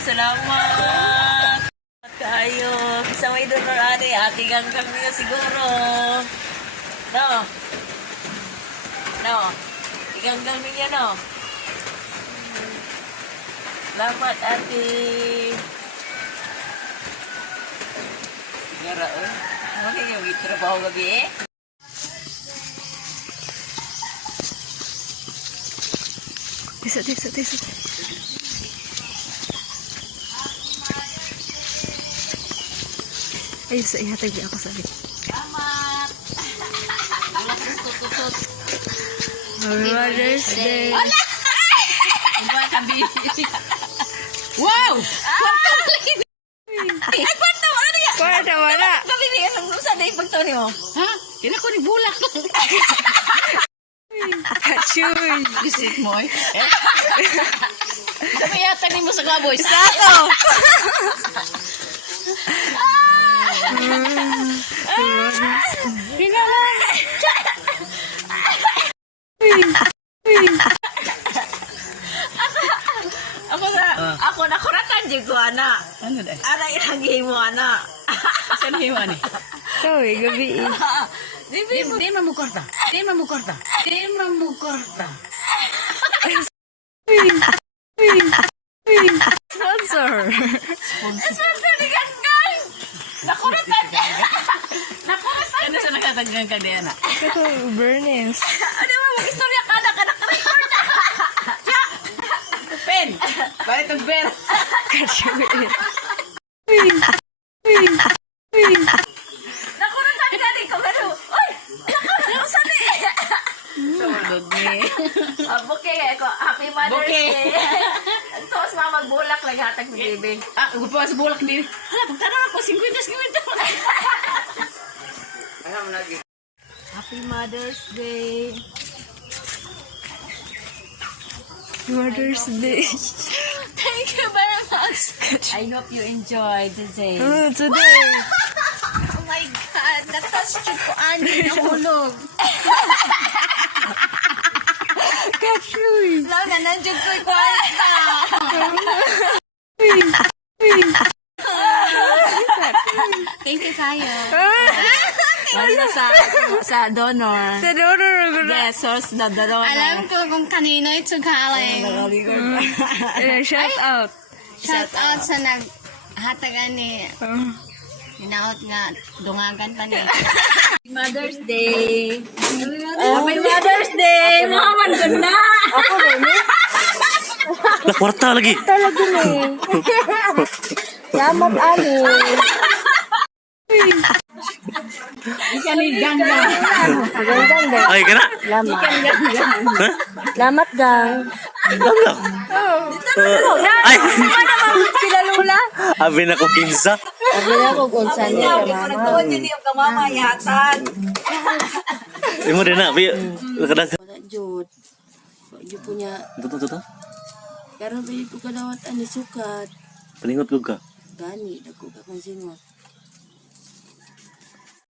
Salamat. Kayo. Sa may donor ani, ati ganggang niya siguro. No? No? Iganggang niya, no? Salamat, ati. Gara, ano yung itrabaho gabi eh? Tisot. Ay, sa ihatag ako sabi. Salamat! Tutusot. Happy Mother's Day! Diba sabi? Wow! Ay, kwarta! Ano yan? Kwarta, wala! Kami niya, anong saan na yung pagtawin mo? Ha? Kina ko ni bulak. Kachuy! Visit mo eh. Kami yata ni mo sa gaboy. Sako! Ako nakuratan di ko, ana. Ano dahil? Ana ilagay mo, ana. Saan hiwa ni? Sawi, gabi eh. Di mamukorta. Sponsor! Sponsor ni Ganggang! Nakuratan di. Nakuratan. Ano sa nakataggang ka di anak? Ito, Bernice. Ano mo, mag-istorya ka na, record na. Pen! Balik ang pera. Kachuy! Nakuratan ka din ko, pero, uy! Nakuratan ni. Sulod ni. Bouquet, ako, Happy Mother's Bouquet. Day. Tapos mga magbulak, naghatag ni Bibi. Ah, gupa sa bulak din. Hala, pagtanong ako, 50. Happy Mother's Day. Mother's Day. Thank you very much. I hope you enjoyed the day. Today! Oh my God, nakasyo ko ani nahulog. Kachuy! Lang na nandiyan ko yung kwarta. Thank you kayo. Wala sa donor. Sa donor ko na. Yes, source na donor. Alam ko kung kanino ito galing. Shout out. Shout out sa naghatagan ni hinaot nga dungagan pa ni. Mother's Day. Happy Mother's Day. Mga maganda. Ako rin eh. Lah, kwarta lagi. Talaga na eh. Salamat, Ali. Ika ni Ganggang. Magandang day. Ay, kena. Salamat. Hah? Salamat, gang. Ganggang. Ay, Kilalula. abi na ko kinsa. Sabi na ko kung saan niya ka mama. Nagtuon yun yung kamama, yatan. Imo din na, bi. Kadag. Wala, Jod. Wala punya. Tuto. Karena beli ko kadawat ani sukat. Paningot ko ka. Gani, dako ka kung singot.